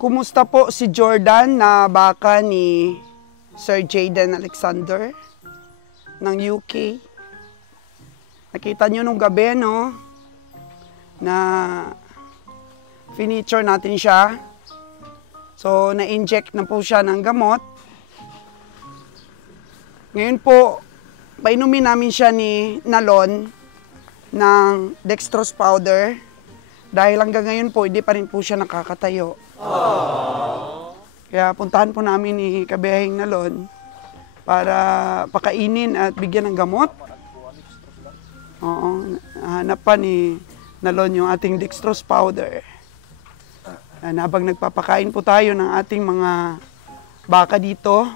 Kumusta po si Jordan na baka ni Sir Jayden Alexander ng UK? Nakita nyo nung gabi, no? Na finiture natin siya. So, na-inject na po siya ng gamot. Ngayon po, painumin namin siya ni Nalon ng dextrose powder. Dahil hanggang ngayon po, hindi pa rin po siya nakakatayo. Aww. Kaya puntahan po namin ni Kabeheng Nalon para pakainin at bigyan ng gamot. Oo, hanap pa ni Nalon yung ating dextrose powder. Habang nagpapakain po tayo ng ating mga baka dito,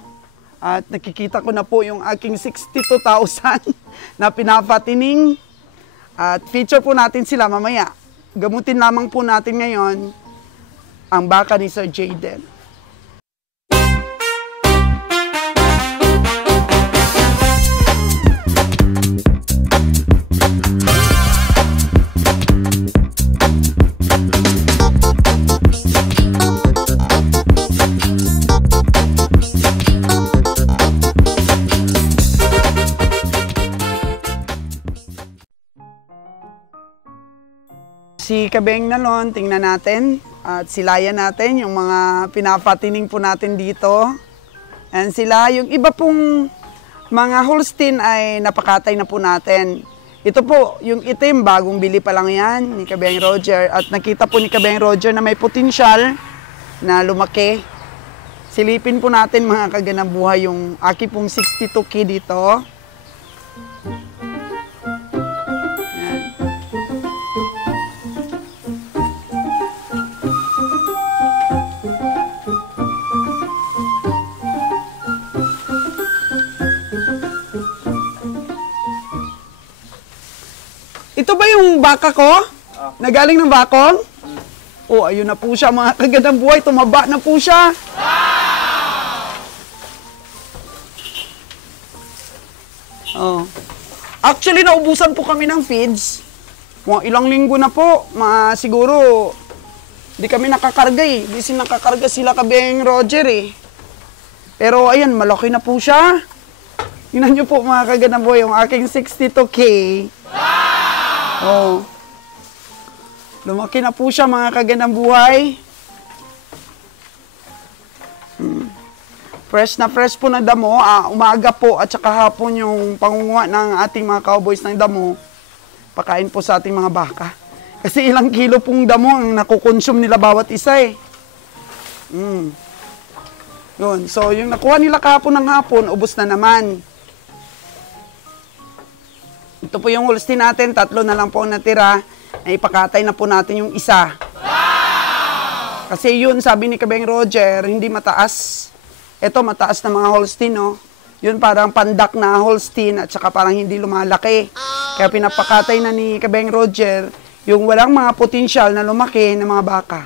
at nakikita ko na po yung aking 62,000 na pinapatining. At feature po natin sila mamaya. Gamutin lamang po natin ngayon ang baka ni Sir Jayden. Si Kabeheng Nalon, tingnan natin at silayan natin yung mga pinapatining po natin dito. And sila, yung iba pong mga Holstein ay napakatay na po natin. Ito po, yung itim, bagong bili pa lang yan ni Kabeheng Roger. At nakita po ni Kabeheng Roger na may potensyal na lumaki. Silipin po natin mga kaganang buhay yung aki pong 62K dito. Ito ba yung baka ko? Nagaling ng bakong? Oh, ayun na po siya mga kagandang buhay. Tumaba na po siya. Oh. Actually, naubusan po kami ng feeds. Mga ilang linggo na po. Siguro, di kami nakakarga eh. Di nakakarga sila Kabeheng Roger eh. Pero ayan, malaki na po siya. Tingnan nyo po mga kagandang buhay, yung aking 62K. Oh. Lumaki na po siya mga kagandang buhay. Fresh na fresh po na damo. Umaga po at saka hapon yung pangunguha ng ating mga cowboys ng damo. Pakain po sa ating mga baka. Kasi ilang kilo pong damo ang nakukonsume nila bawat isa eh. Yun. So yung nakuha nila kahapon ng hapon, ubos na naman. Ito po yung Holstein natin, 3 na lang po natira. Ipakatay na po natin yung isa. Wow! Kasi yun, sabi ni Kabeheng Roger, hindi mataas. Ito, mataas na mga Holstein, no? Yun parang pandak na Holstein at saka parang hindi lumalaki. Kaya pinapakatay na ni Kabeheng Roger yung walang mga potensyal na lumaki ng mga baka.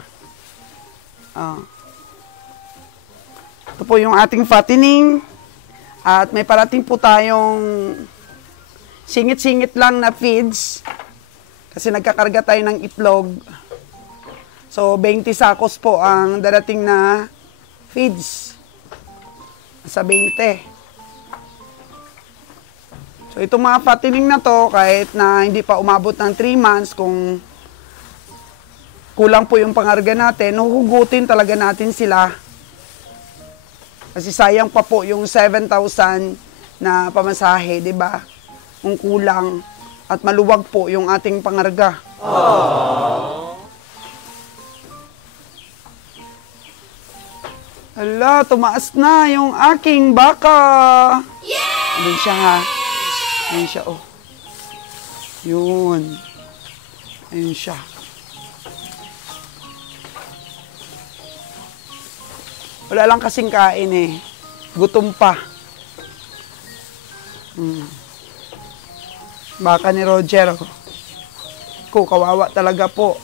Ito po yung ating fattening. At may parating po tayong singit-singit lang na feeds kasi nagkakarga tayo ng itlog. So, 20 sakos po ang darating na feeds. Sa 20. So, itong mga fattening na to, kahit na hindi pa umabot ng 3 months, kung kulang po yung pangarga natin, huhugutin talaga natin sila. Kasi sayang pa po yung 7,000 na pamasahe, di ba? Kung kulang at maluwag po yung ating pangarga. Hala, tumaas na yung aking baka. Yeah! Ayun siya ha. Ayun siya oh. Yun. Ayun siya. Wala lang kasing kain eh. Gutom pa. Baka ni Roger. Kawawa talaga po.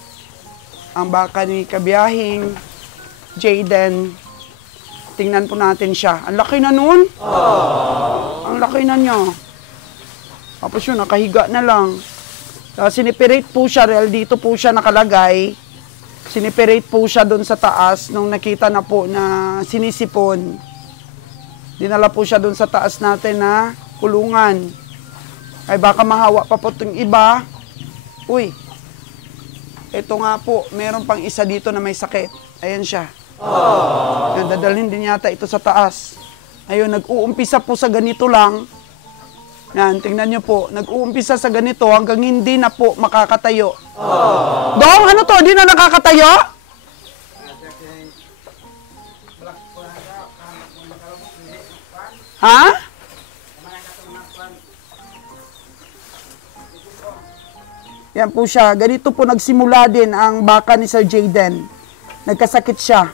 Ang baka ni Kabeheng Jayden. Tingnan po natin siya. Ang laki na nun. Ang laki na niya. Tapos yun, nakahiga na lang. Siniperate po siya, dahil dito po siya nakalagay. Siniperate po siya doon sa taas nung nakita na po na sinisipon. Dinala po siya doon sa taas natin na kulungan. Ay baka mahawa pa po itong iba. Uy, ito nga po, meron pang isa dito na may sakit. Ayan siya. Yan, dadalhin din yata ito sa taas. Ayun, nag-uumpisa po sa ganito lang. Yan, tingnan nyo po. Nag-uumpisa sa ganito hanggang hindi na po makakatayo. Dong, ano to? Di na nakakatayo? Ha? Yan po siya. Ganito po nagsimula din ang baka ni Sir Jayden. Nagkasakit siya.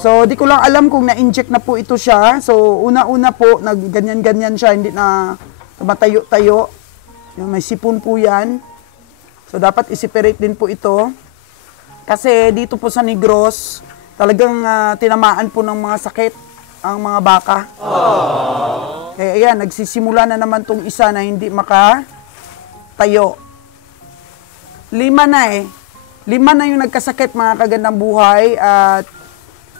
So, di ko lang alam kung na-inject na po ito siya. So, una-una po, nagganyan-ganyan siya, hindi na tumatayo-tayo. May sipon po yan. So, dapat i-separate din po ito. Kasi dito po sa Negros, talagang tinamaan po ng mga sakit ang mga baka. Kaya ayan, nagsisimula na naman tong isa na hindi makatayo. 5 na eh. 5 na yung nagkasakit, mga kagandang buhay. At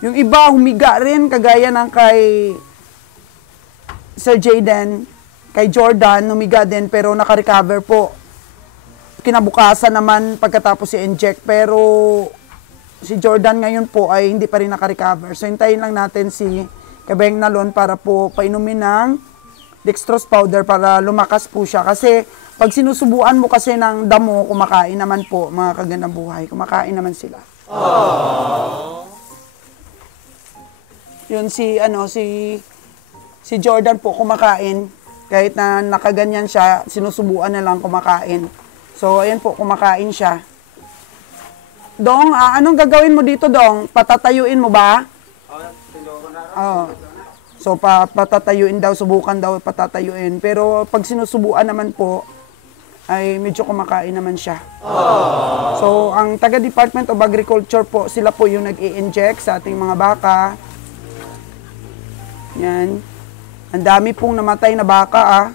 yung iba, humiga rin, kagaya ng kay Sir Jayden, kay Jordan, humiga din, pero naka-recover po. Kinabukasan naman, pagkatapos i-inject, pero si Jordan ngayon po ay hindi pa rin naka-recover. So, hintayin lang natin si Kabeng Nalon para po painumin ng dextrose powder para lumakas po siya. Kasi, pag sinusubuan mo kasi ng damo, kumakain naman po, mga kagandang buhay. Kumakain naman sila. Yun si Jordan po kumakain. Kahit na nakaganyan siya, sinusubuan na lang kumakain. So, ayan po, kumakain siya. Dong, anong gagawin mo dito, Dong? Patatayuin mo ba? Oo. So, patatayuin daw, subukan daw patatayuin. Pero pag sinusubuan naman po, ay medyo kumakain naman siya. So, ang taga Department of Agriculture po, sila po yung nag-i-inject sa ating mga baka. Yan. Ang dami pong namatay na baka,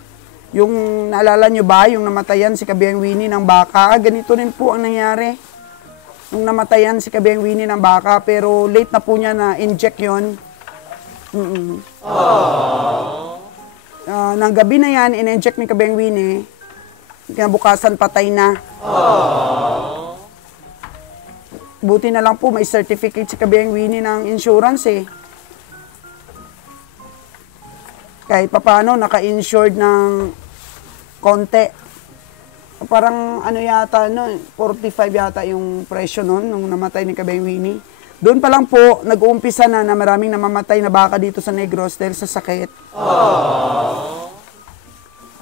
Yung, naalala nyo ba, yung namatayan si Kabiang Winnie ng baka? Ganito rin po ang nangyari. Yung namatayan si Kabiang Winnie ng baka, pero late na po niya na-inject yun. Nang gabi na yan, in-inject ni Kabiang Winnie. Kinabukasan, patay na. Buti na lang po, may certificate si Kabiang Winnie ng insurance eh. Kahit papaano, naka-insured ng konti. Parang ano yata, no, 45 yata yung presyo nun, nung namatay ni Kabiang Winnie. Doon pa lang po, nag-uumpisa na maraming namamatay na baka dito sa Negros dahil sa sakit.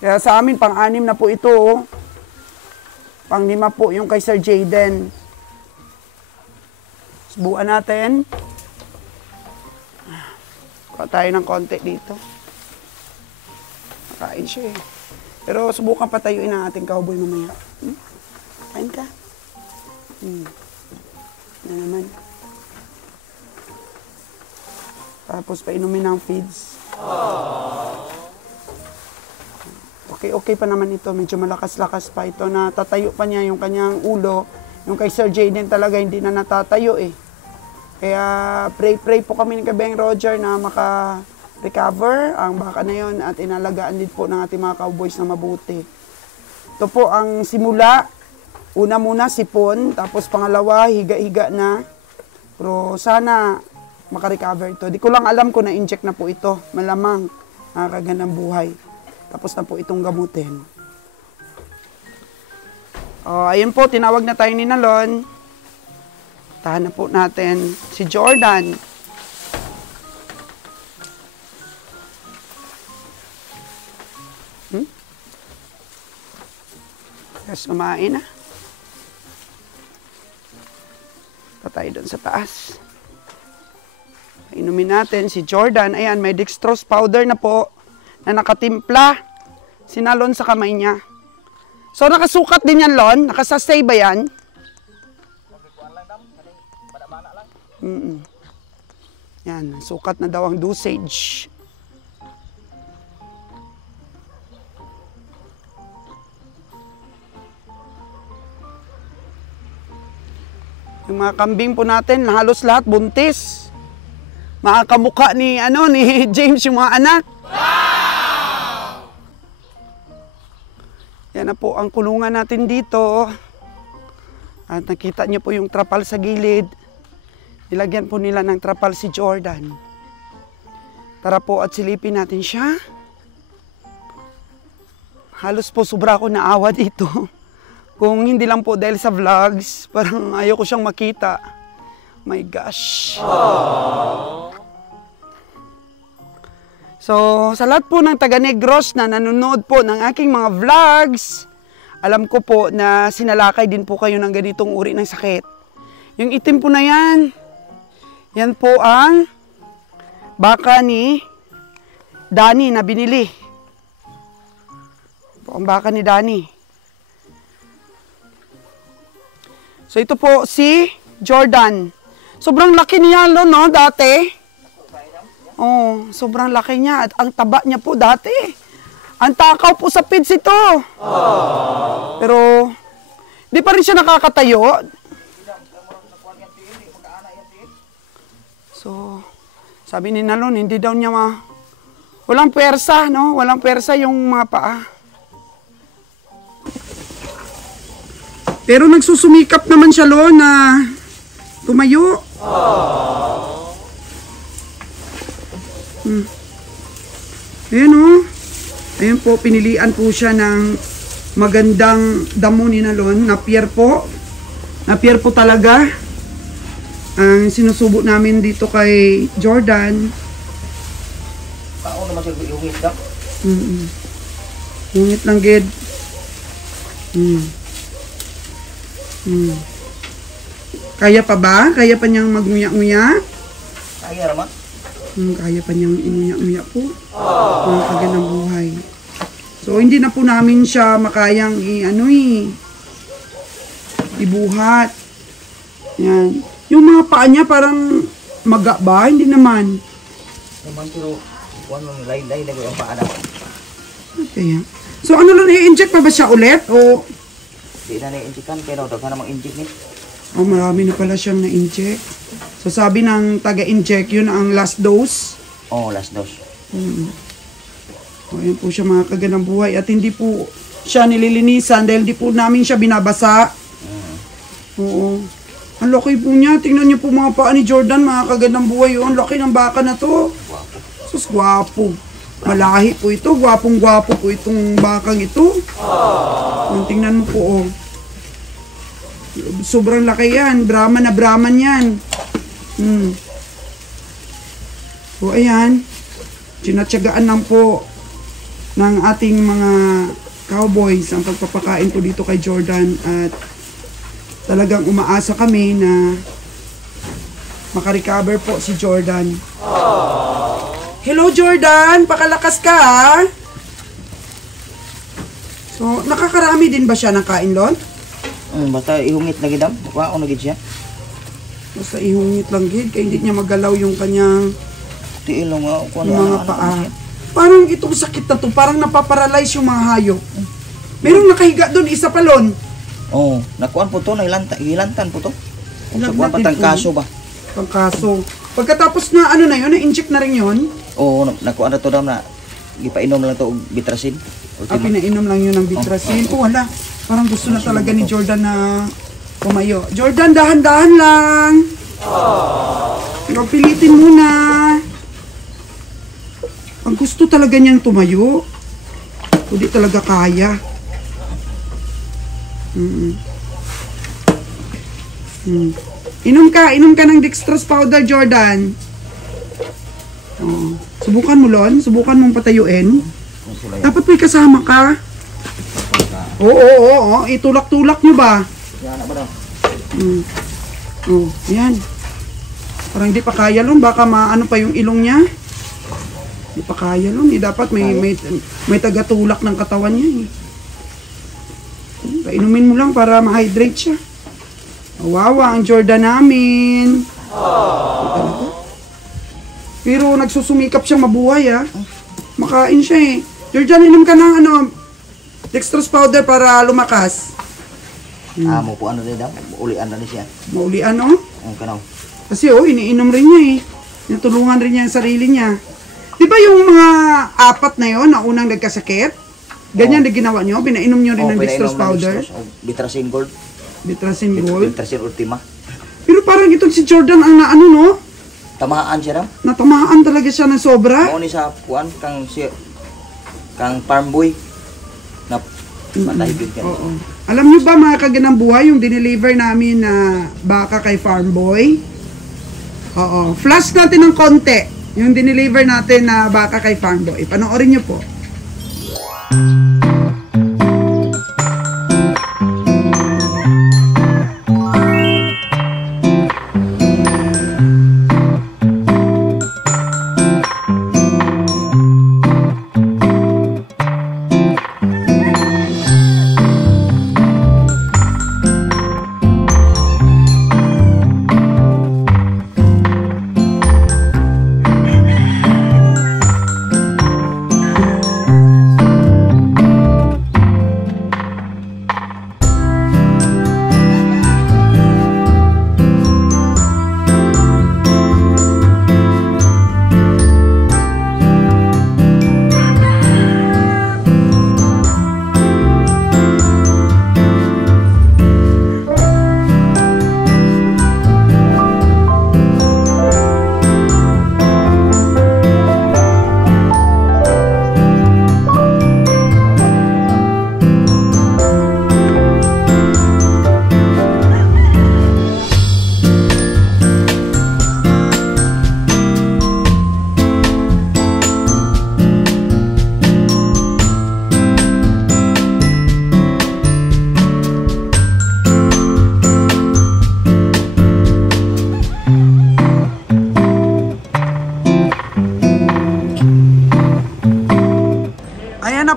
Kaya sa amin, pang-6 na po ito. Pang-5 po yung kay Sir Jayden. Subukan natin. Kuha tayo ng konti dito. Kain siya eh. Pero subukan patayuin ang ating cowboy mamaya. Kain ka. Na naman. Tapos painumin ng feeds. Okay pa naman ito. Medyo malakas-lakas pa ito. Natatayo pa niya yung kanyang ulo. Yung kay Sir Jayden talaga hindi na natatayo eh. Kaya pray po kami ni Kabeng Roger na maka-recover ang baka na yon at inalagaan din po ng ating mga cowboys na mabuti. Ito po ang simula. Una muna sipon, tapos pangalawa higa-higa na. Pero sana maka-recover ito. Di ko lang alam kung na-inject na po ito. Malamang nakakagandang buhay. Tapos na po itong gamutin. Ayun po, tinawag na tayo ni Nalon. Tahan na po natin si Jordan. Yes, kumain na. Patay doon sa taas. Inumin natin si Jordan. Ayan, may dextrose powder na po na nakatimpla. Sinalon sa kamay niya. So, nakasukat din yan, Lon? Nakasastay ba yan? Yan, sukat na daw ang dosage. Yung mga kambing po natin, halos lahat buntis. Makakamukha ni, ni James yung mga anak. Yan na po ang kulungan natin dito. At nakita niyo po yung trapal sa gilid. Nilagyan po nila ng trapal si Jordan. Tara po at silipin natin siya. Halos po sobra ako naawa dito. Kung hindi lang po dahil sa vlogs, parang ayaw ko siyang makita. My gosh. Aww. So, sa lahat po ng taga-Negros na nanonood po ng aking mga vlogs, alam ko po na sinalakay din po kayo ng ganitong uri ng sakit. Yung itim po na yan, yan po ang baka ni Danny na binili. Po ang baka ni Danny. So, ito po si Jordan. Sobrang laki niya, no, dati. Oh, sobrang laki niya at ang taba niya po dati. Ang takaw po sa pids ito. Aww. Pero, di pa rin siya nakakatayo. So, sabi ni Nalon, hindi daw niya walang pwersa, no? Walang pwersa yung mga paa. Pero nagsusumikap naman siya, Lo, na tumayo. Aww. Ayan o. Ayan po, pinilian po siya ng magandang damo ni Nalon. Napier po. Napier po talaga. Ang sinusubo namin dito kay Jordan. Paano naman siya iungit ka? Ungit lang, Ged. Kaya pa ba? Kaya pa niyang magnguya-nguya? Kaya naman. Kaya pa niyang inuya-uya po. Mga kagandang buhay. So, hindi na po namin siya makayang ibuhat. Yan. Yung mga paa niya parang maga ba? Hindi naman. Naman pero, kung anong lain-lain na ko yung paa naman. Okay. So, ano lang, i-inject pa ba siya ulit? O? Di na na-injectan, pero daw ka namang inject ni. Oh, marami na pala siyang na-inject. So, sabi ng taga-inject, yun ang last dose. Oo, last dose. O, yun po siya mga kagandang buhay. At hindi po siya nililinisan dahil di po namin siya binabasa. Oo. Ang laki po niya. Tingnan niyo po mga paa ni Jordan, mga kagandang buhay. Ang laki ng baka na to. Guwapo. Sus, gwapo. Malahi po ito. Gwapong-gwapo po itong bakang ito. Tingnan mo po, oh. Sobrang laki yan. Brahman na Brahman yan. So, ayan. Sinatsagaan lang po ng ating mga cowboys ang pagpapakain po dito kay Jordan. At talagang umaasa kami na makarecover po si Jordan. Hello, Jordan! Pakalakas ka, ha? So, nakakarami din ba siya ng kain, Lon? Basta ihungit lagi dam. Wao na gid siya. Basta ihungit lang gid, kaya hindi niya magalaw yung kanyang Tiil lang ako yung mga paa. Parang itong sakit na to, parang napaparalyze yung mga hayop. Merong nakahiga doon, isa pa, Lon. Oo, nakuan po to, hilantan po to. Kung sa Hilantan kuwan patang po. kaso ba? Pangkaso. Pagkatapos na ano na yun, na-inject na rin yun. Oo, nakuan na to dam na gipainom lang to og bitrasin. Pinainom lang yun ng Bitrasin. Oh, wala. Parang gusto na talaga ni Jordan na tumayo. Jordan, dahan-dahan lang. Huwag pilitin muna. Ang gusto talaga niyang tumayo. Hindi talaga kaya. Inom ka ng dextrose powder, Jordan. Oh. Subukan mo, Lon. Subukan mong patayuin. Dapat may kasama ka. Oo. Itulak-tulak nyo ba? Yan na ba daw? Oh, yan. Parang hindi pa kaya, Lon. Baka maano pa yung ilong niya. Hindi pa kaya, Lon. Dapat may tagatulak ng katawan niya. Painumin mo lang para ma-hydrate siya. Wawa ang Jordan namin. Pero nagsusumikap siyang mabuhay, ha. Makain siya, eh. Jordan, inom ka ng dextrose powder para lumakas. Mo po ano din daw, ulian na ni siya. Maulian, oh. Ang kanaw. Kasi, oh, iniinom rin niya, eh. Natulungan rin niya ang sarili niya. Di ba yung mga apat na yon na unang nagkasakit? Ganyan din ginawa nyo? Pinainom nyo rin ng dextrose powder? Bitrasin Gold. Bitrasin Gold? Bitrasin Ultima. Pero parang itong si Jordan ang naano, no? Tamaan siya raw. Natamaan talaga siya ng sobra? Mao ni sa kuan kang farm boy na matahigid ka. Oo. Alam nyo ba mga kaganang buhay yung dineliver namin na baka kay Farm Boy? Oo. Flash natin ng konti yung dineliver natin na baka kay Farm Boy. Panoorin nyo po.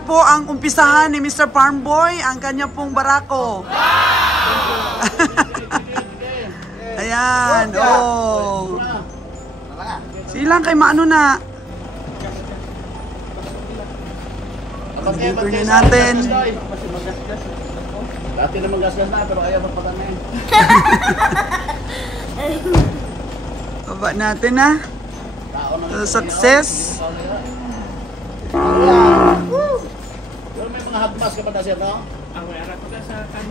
Po ang umpisahan ni Mr. Farm Boy, ang kanya pong barako. Ayan, oh. Silang kay maano na. Deliver na natin. Dati naman gas-gas na, pero ayaw magpatangin. Baba natin na. Success. Pero may mga hagpas ka ba na siya, no?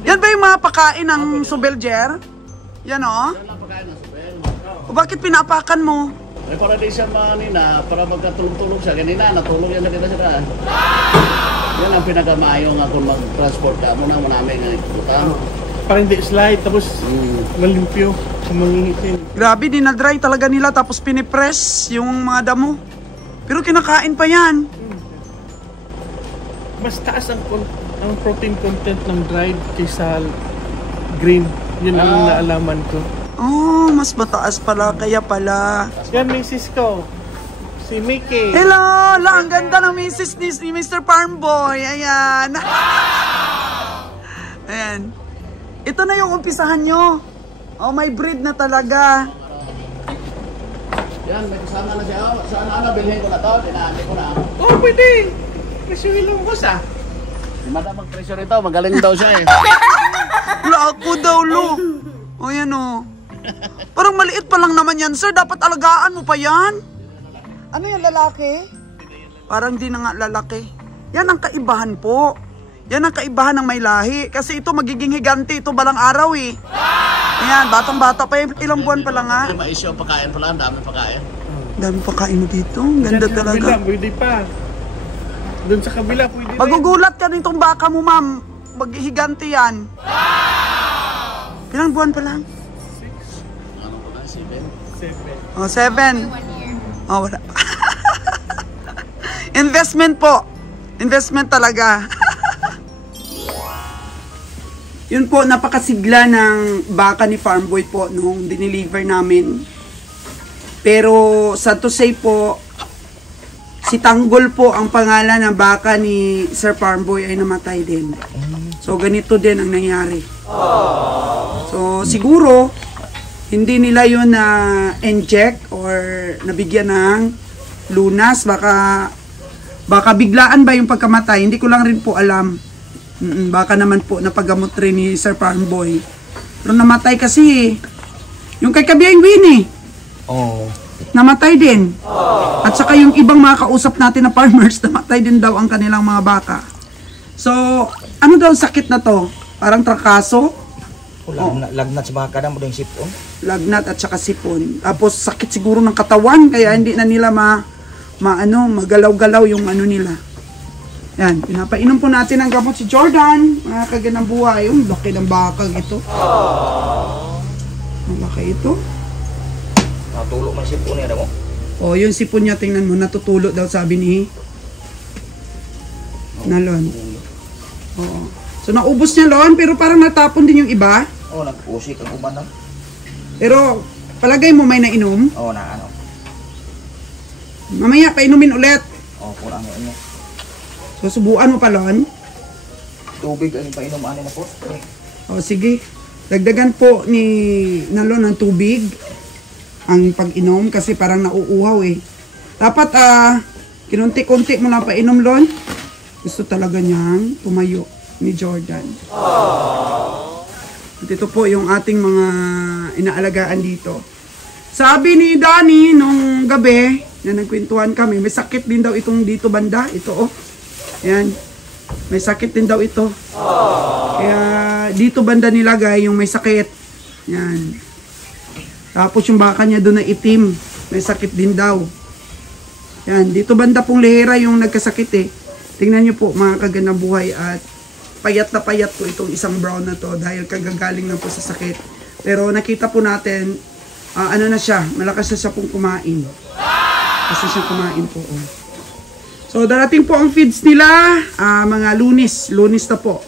Yan ba yung mga pakain ng Subelger? Yan, oh. Yan lang pagkain ng subel. O bakit pinapakan mo? May para di siya manina, para magkatulog-tulog siya. Ganina, natulog yan na kita siya. Yan ang pinagamayo nga kung mag-transport ka. Muna mo namin nga ikutan. Parang hindi slide, tapos malimpyo, mangingitin. Grabe, dinadry talaga nila tapos pinipress yung mga damo. Pero kinakain pa yan. Mas taas ang protein content ng dried kaysa green. Yun ang naalaman ko. Oh, mas mataas pala, kaya pala. Yan, misis ko. Si Mickey. Hello! Ang ganda ng misis ni Mr. Farm Boy. Ayan. Ayan. Ito na yung umpisahan nyo. Oh, may breed na talaga. Yan, may kasama na siya. Saan bilhin ko na to? Dinaali ko na. Oh, pwede. Kasi ilong ko sa. Si Madam mag-pressure ito. Magaling daw siya eh. Wala ako daw, lo. O yan o. Parang maliit pa lang naman yan, sir. Dapat alagaan mo pa yan. Ano yan, lalaki? Parang di na nga lalaki. Yan ang kaibahan po. Yan ang kaibahan ng may lahi. Kasi ito magiging higante. Ito balang araw eh. Ayan, batang-bata pa. Ilang buwan pa lang ha. May isyo pagkain pala. Ang dami pagkain. Dami pagkain mo dito. Ganda Diyan sa talaga. kabila, pwede pa. Doon sa kabila, pwede rin. Magugulat ka nitong baka mo, ma'am. Maghihigante yan. Ilang buwan pa lang? Ano ko na? 7. Oh, 7. Oh, wala. Investment po. Investment talaga. Yun po, napakasigla ng baka ni Farm Boy po nung dineliver namin. Pero sa to say po, si Tanggol po ang pangalan ng baka ni Sir Farm Boy ay namatay din. So ganito din ang nangyari. So siguro, hindi nila yun na inject or nabigyan ng lunas. Baka biglaan ba yung pagkamatay? Hindi ko lang rin po alam. Baka naman po napagamot rin ni Sir Farm Boy. Pero namatay kasi. Yung kay Kabiyang Winnie, Oo. namatay din. At saka yung ibang mga kausap natin na farmers, namatay din daw ang kanilang mga baka. So, ano daw sakit na to? Parang trakaso, Lagnat sa baka na mo yung sipon. lagnat at saka sipon. Tapos sakit siguro ng katawan, kaya hindi na nila magalaw-galaw yung ano nila. Yan, pinapainom po natin ang gamot si Jordan. Mga kaganang buhay. Yung laki ng bakang ito. Ang laki ito. Natulog man sipon niya mo. O, yung sipon niya, tingnan mo, natutulo daw sabi ni Nalon. Oo. So, naubos niya, Lon, pero parang natapon din yung iba. Oo, nag-usik ang uban lang. Pero, palagay mo may nainom. Oo, na ano. Mamaya, painumin ulit. Oo, kurang yun niya. So, subuan mo pa, Lon. Tubig ang ipainom ano na po. O, sige. Dagdagan po ni Nalon ng tubig ang pag-inom kasi parang nauuhaw eh. Dapat, kinunti-kunti mo na painom, Lon. Gusto talaga niyang tumayo ni Jordan. At ito po yung ating mga inaalagaan dito. Sabi ni Danny nung gabi na nagkwentuhan kami, may sakit din daw itong dito banda. Ito oh. Ayan. May sakit din daw ito. Kaya dito banda nilagay yung may sakit. Yan. Tapos yung baka niya doon na itim. May sakit din daw. Yan. Dito banda pong lehera yung nagkasakit eh. Tingnan nyo po mga kagandang buhay at payat na payat po itong isang brown na to dahil kagagaling na po sa sakit. Pero nakita po natin, ano na siya, malakas na siya pong kumain. Kasi siya kumain po. Oh. So darating po ang feeds nila, mga lunis na po.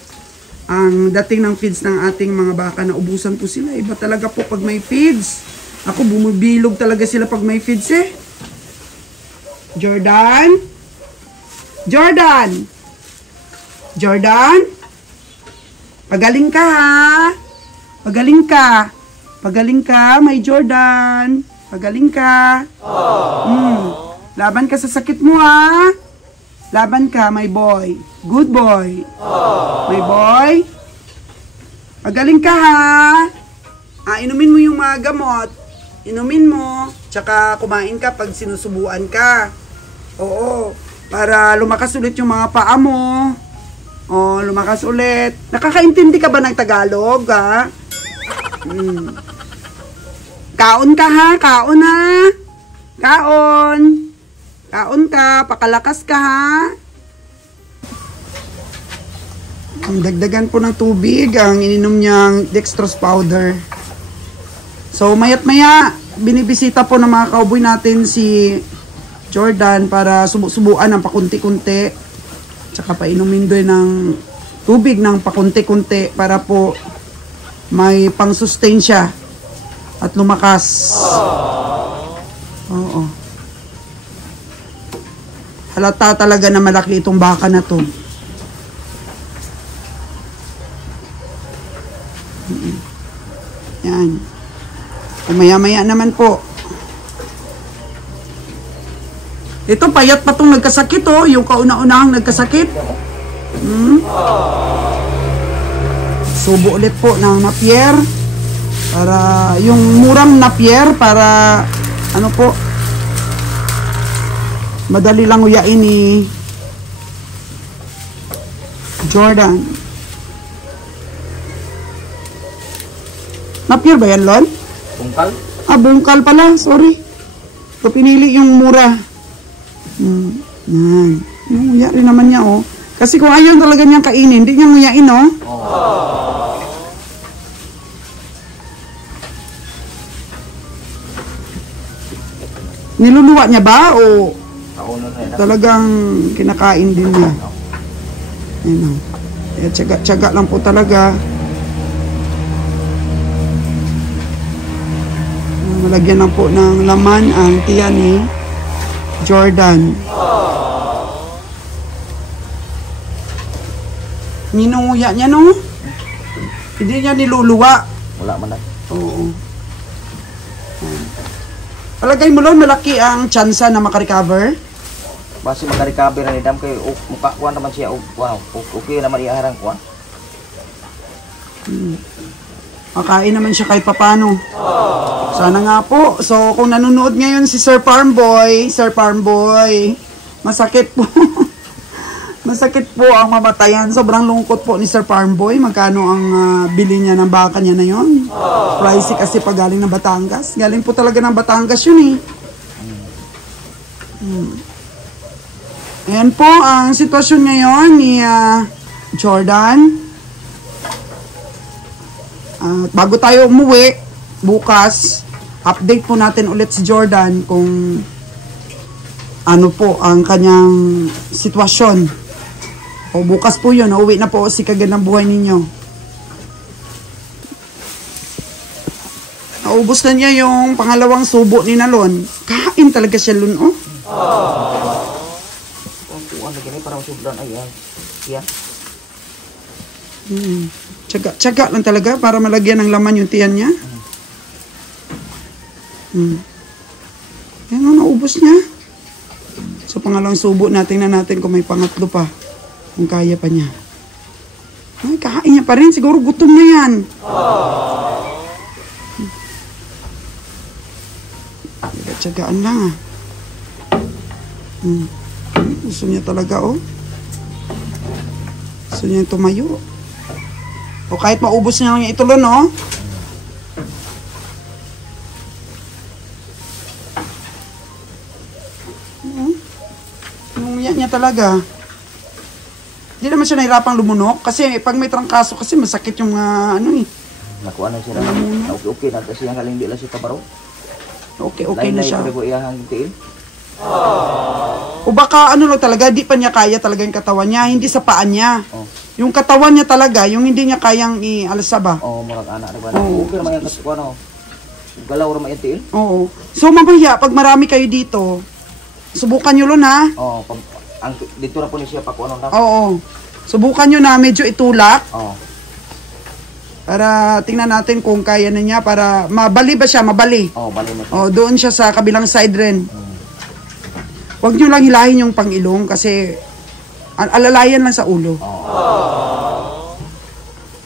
Ang dating ng feeds ng ating mga baka na ubusan po sila. Iba talaga po pag may feeds. Ako bumibilog talaga sila pag may feeds eh. Jordan? Jordan! Jordan? Pagaling ka ha? Pagaling ka. Pagaling ka, may Jordan. Pagaling ka. Laban ka sa sakit mo ha? Laban ka, my boy. Good boy. My boy. Pagaling ka ha? Inumin mo yung mga gamot. Inumin mo. Tsaka kumain ka pag sinusubuan ka. Oo. Para lumakas ulit yung mga paa mo. O, lumakas ulit. Nakakaintindi ka ba ng Tagalog, ha? Kaon ka, ha? Kaon, ha? Kaon. Kaon ka. Pakalakas ka, ha? Ang dagdagan po ng tubig, ang ininom niyang dextrose powder. So, mayat maya, binibisita po ng mga cowboy natin si Jordan para subukan ng pakunti-kunti. Tsaka painumin doon ng tubig ng pakunti-kunti para po may pang-sustain siya at lumakas. Oo. Halata talaga na malaki itong baka na to. Yan. Maya-maya naman po. Ito, payat pa itong nagkasakit, oh. Yung kauna-unahang nagkasakit. Subo ulit po ng Napier. Para, yung murang Napier, para, ano po, madali lang uyain ni Jordan. Napier ba yan, Lon? Bungkal? Bungkal pala. Sorry. Ito, pinili yung mura. Yan. Nguya rin naman niya, oh. Kasi kung ayaw talaga niyang kainin, hindi niya nguyain, oh. Niluluwa niya ba, o talagang kinakain din niya? Yan, oh. Kaya tiyaga lang po talaga. Malagyan lang po ng laman ang tiyan ni Jordan. Ninunguya niya, no? Hindi niya niluluwa. Wala man na. Oo. Palagay mo lang, malaki ang tsansa na makarecover? base magka-recover na ni Dam kay mukha kuan naman siya wow, okay naman iharang kuan. Makain naman siya kahit papano. Sana nga po. So, kung nanonood ngayon si Sir Farmboy, masakit po. Masakit po ang mamatayan. Sobrang lungkot po ni Sir Farmboy. Magkano ang bili niya ng baka niya na yon? Pricey kasi pag galing ng Batangas. Galing po talaga ng Batangas yun eh. Ayan po ang sitwasyon ngayon ni Jordan. Bago tayo umuwi, bukas, update po natin ulit si Jordan kung ano po ang kanyang sitwasyon. O bukas po yun, uuwi na po si kagandang buhay ninyo. Naubos na niya yung pangalawang subo ni Nalon. Kain talaga siya Lun, oh. Kuan lagi ni para masublan ay yan. Tsaga lang talaga para malagyan ng laman yung tiyan niya. Yan o, naubos niya. So, pangalawang subo natin kung may pangatlo pa. Kung kaya pa niya. Ay, kakain niya pa rin. Siguro gutom na yan. Tsagaan lang Gusto niya talaga, oh. Gusto niya tumayo. O kahit maubos niya lang yung itulo, no? Inumiyak niya talaga. Hindi naman siya nahirapang lumunok. Kasi pag may trangkaso kasi masakit yung ano eh. Nakuha na siya na. Okay na kasi ang galing di lang siya kabaro. Okay na siya. Lain-lain ko iyahang tiil. O baka ano lang talaga, di pa niya kaya talaga yung katawan niya. Hindi sa paan niya. Yung katawan niya talaga, yung hindi niya kayang i-alasaba. Murag anak na ba? Okay naman yung kasukuan ako. Galaw naman yung tiil. Oo. So mamaya, pag marami kayo dito, subukan nyo Lun ha? Dito na po niya siya pa kung ano na. Oo. Subukan nyo na medyo itulak. Para tingnan natin kung kaya na niya, para mabali ba siya? Mabali. Bali na siya. Doon siya sa kabilang side rin. Huwag nyo lang hilahin yung pangilong kasi alalayan lang sa ulo.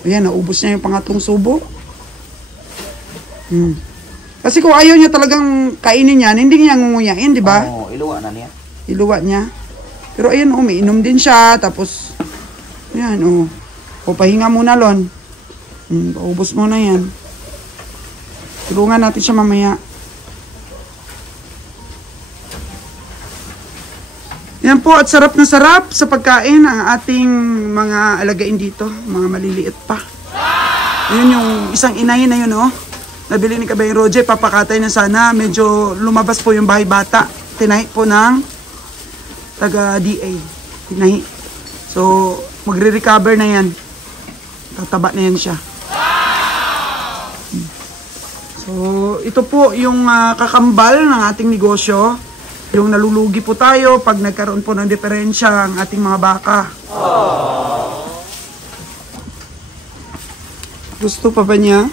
Ayan, naubos niya yung pangatlong subo. Kasi kung ayaw niya talagang kainin yan, hindi niya ngunguyain, di ba? Iluwa na niya. Iluwa niya. Pero ayan, umiinom din siya. Tapos, ayan, pahinga muna, Lon. Paubos mo na yan. Tulungan natin siya mamaya. Yan po, at sarap na sarap sa pagkain ang ating mga alagain dito. Mga maliliit pa. Yun yung isang inahin na yun, nabili ni Kabayang Roger, papakatay na sana. Medyo lumabas po yung bahay bata. Tinahi po ng taga-DA. Tinahi. So, magre-recover na yan. Tataba na yan siya. So, ito po yung kakambal ng ating negosyo. Yung nalulugi po tayo pag nagkaroon po ng diferensya ang ating mga baka. Gusto pa ba niya?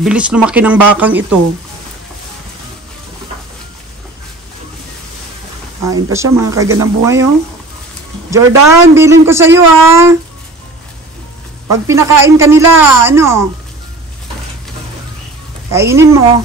Bilis lumaki ng bakang ito. Kain pa siya, mga kagandang buhay, Jordan, bilin ko sa'yo, Pag pinakain ka nila, kainin mo.